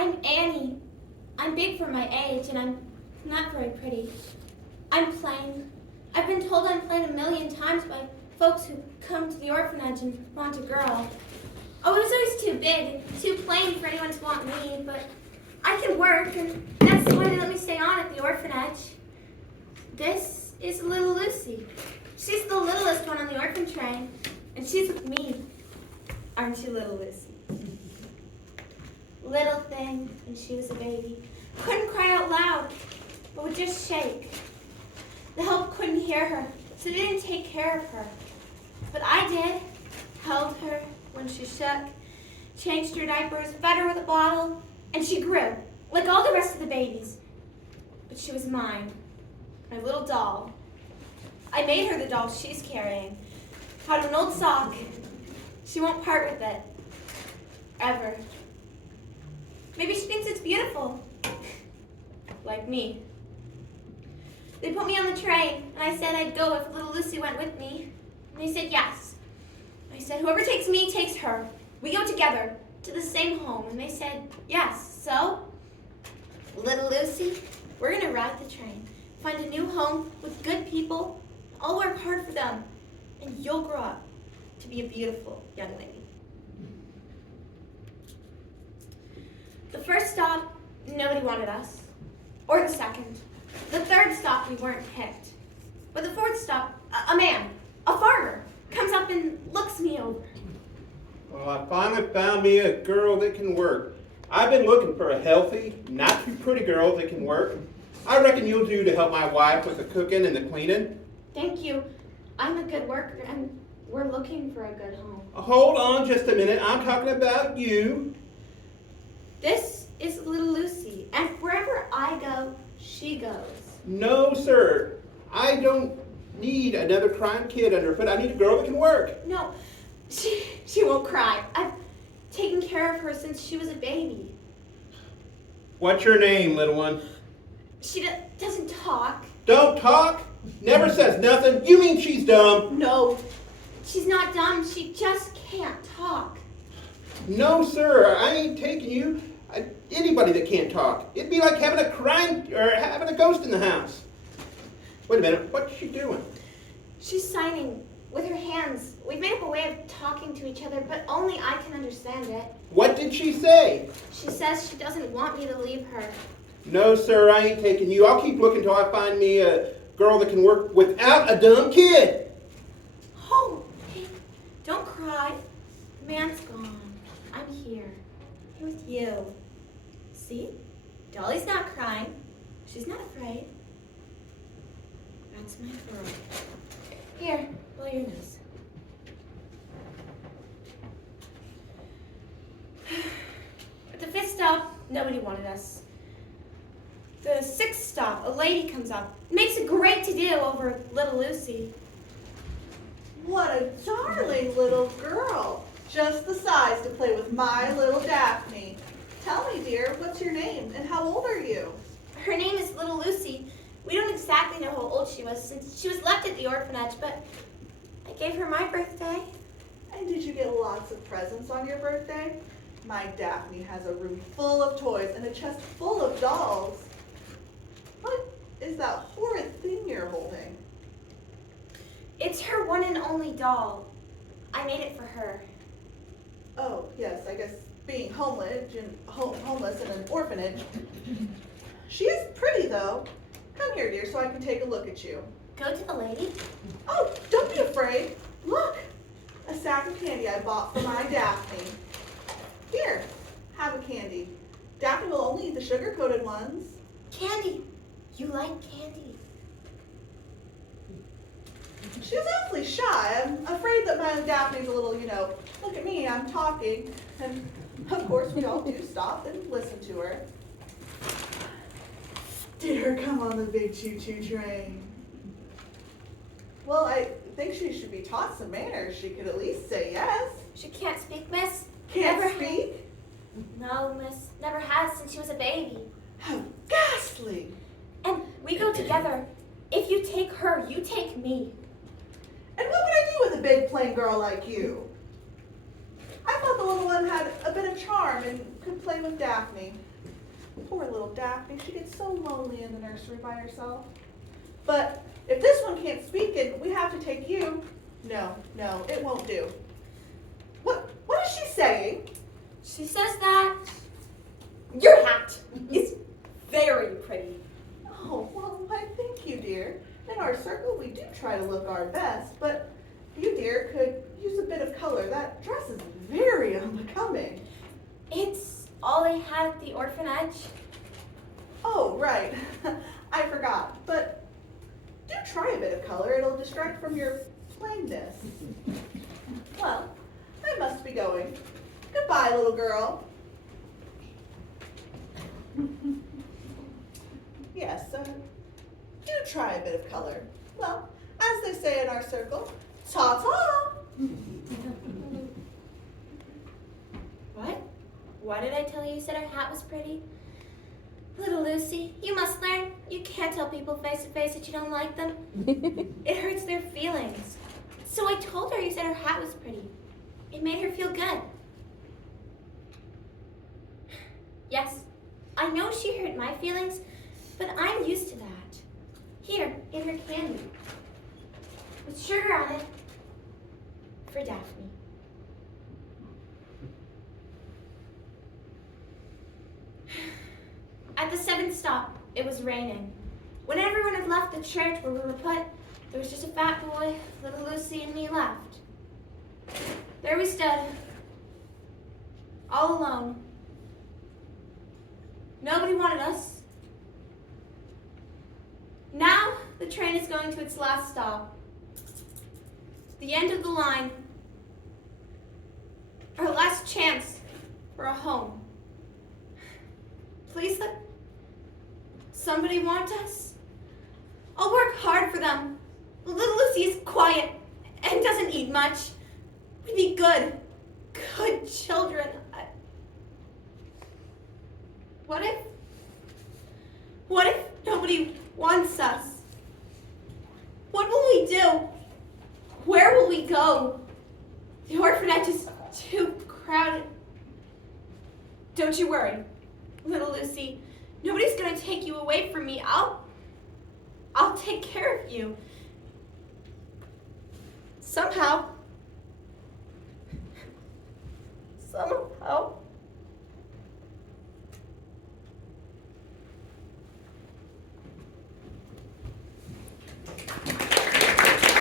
I'm Annie. I'm big for my age, and I'm not very pretty. I'm plain. I've been told I'm plain a million times by folks who come to the orphanage and want a girl. I was always too big and too plain for anyone to want me, but I can work, and that's why they let me stay on at the orphanage. This is little Lucy. She's the littlest one on the orphan train, and she's with me. Aren't you, little Lucy? Little thing, and she was a baby. Couldn't cry out loud, but would just shake. The help couldn't hear her, so they didn't take care of her. But I did. Held her when she shook, changed her diapers, fed her with a bottle, and she grew, like all the rest of the babies. But she was mine, my little doll. I made her the doll she's carrying, out of an old sock. She won't part with it, ever. Maybe she thinks it's beautiful, like me. They put me on the train, and I said I'd go if little Lucy went with me. And they said yes. I said, whoever takes me takes her. We go together to the same home. And they said yes. So, little Lucy, we're going to ride the train, find a new home with good people. I'll work hard for them, and you'll grow up to be a beautiful young lady. The first stop, nobody wanted us. Or the second. The third stop, we weren't picked. But the fourth stop, a man, a farmer, comes up and looks me over. Well, I finally found me a girl that can work. I've been looking for a healthy, not too pretty girl that can work. I reckon you'll do to help my wife with the cooking and the cleaning. Thank you. I'm a good worker, and we're looking for a good home. Hold on just a minute. I'm talking about you. This is little Lucy, and wherever I go, she goes. No, sir. I don't need another crying kid underfoot. I need a girl that can work. No, she won't cry. I've taken care of her since she was a baby. What's your name, little one? She doesn't talk. Don't talk? Never says nothing? You mean she's dumb? No, she's not dumb. She just can't talk. No, sir. I ain't taking you. Anybody that can't talk. It'd be like having a crying or having a ghost in the house. Wait a minute. What's she doing? She's signing with her hands. We've made up a way of talking to each other, but only I can understand it. What did she say? She says she doesn't want me to leave her. No, sir. I ain't taking you. I'll keep looking till I find me a girl that can work without a dumb kid. Oh, hey, don't cry. The man's gone. I'm here. Here with you. See? Dolly's not crying. She's not afraid. That's my girl. Here, blow your nose. At the fifth stop, nobody wanted us. The sixth stop, a lady comes up, makes a great to-do over little Lucy. What a darling little girl. Just the size to play with my little Daphne. Tell me, dear, what's your name and how old are you? Her name is little Lucy. We don't exactly know how old she was since she was left at the orphanage, but I gave her my birthday. And did you get lots of presents on your birthday? My Daphne has a room full of toys and a chest full of dolls. What is that horrid thing you're holding? It's her one and only doll. I made it for her. Oh, yes, I guess being homeless in an orphanage. She is pretty, though. Come here, dear, so I can take a look at you. Go to the lady. Oh, don't be afraid. Look, a sack of candy I bought for my Daphne. Here, have a candy. Daphne will only eat the sugar-coated ones. Candy. You like candy. She's awfully shy. I'm afraid that my Daphne's a little, look at me, I'm talking. And of course we all do stop and listen to her. Did her come on the big choo-choo train? Well, I think she should be taught some manners. She could at least say yes. She can't speak, miss. Can't Never speak? No, miss. Never has since she was a baby. How ghastly. And we go together. If you take her, you take me. And what would I do with a big plain girl like you? I thought the little one had a bit of charm and could play with Daphne. Poor little Daphne, she gets so lonely in the nursery by herself. But if this one can't speak and we have to take you, no, it won't do. What is she saying? She says that Your hat is very pretty. Oh, well, why, thank you, dear. In our circle, we do try to look our best, but you, dear, could use a bit of color. That dress is very unbecoming. it's all they had at the orphanage. Oh, right. I forgot. But do try a bit of color. It'll distract from your plainness. Well, I must be going. Goodbye, little girl. Yes, do try a bit of color. Well, as they say in our circle, ta-ta! What? Why did I tell you said her hat was pretty? Little Lucy, you must learn. You can't tell people face to face that you don't like them. It hurts their feelings. So I told her you said her hat was pretty. It made her feel good. Yes, I know she hurt my feelings, but I'm used to that. Here, in her candy. With sugar on it. For Daphne. At the 7th stop, it was raining. When everyone had left the church where we were put, there was just a fat boy, little Lucy, and me left. There we stood, all alone. Nobody wanted us. Now the train is going to its last stop. The end of the line. Our last chance for a home. Please let somebody want us. I'll work hard for them. Little Lucy is quiet and doesn't eat much. We'd be good children. What if nobody wants us? What will we do? Where will we go? The orphanage is too crowded. Don't you worry, little Lucy. Nobody's gonna take you away from me. I'll take care of you. Somehow.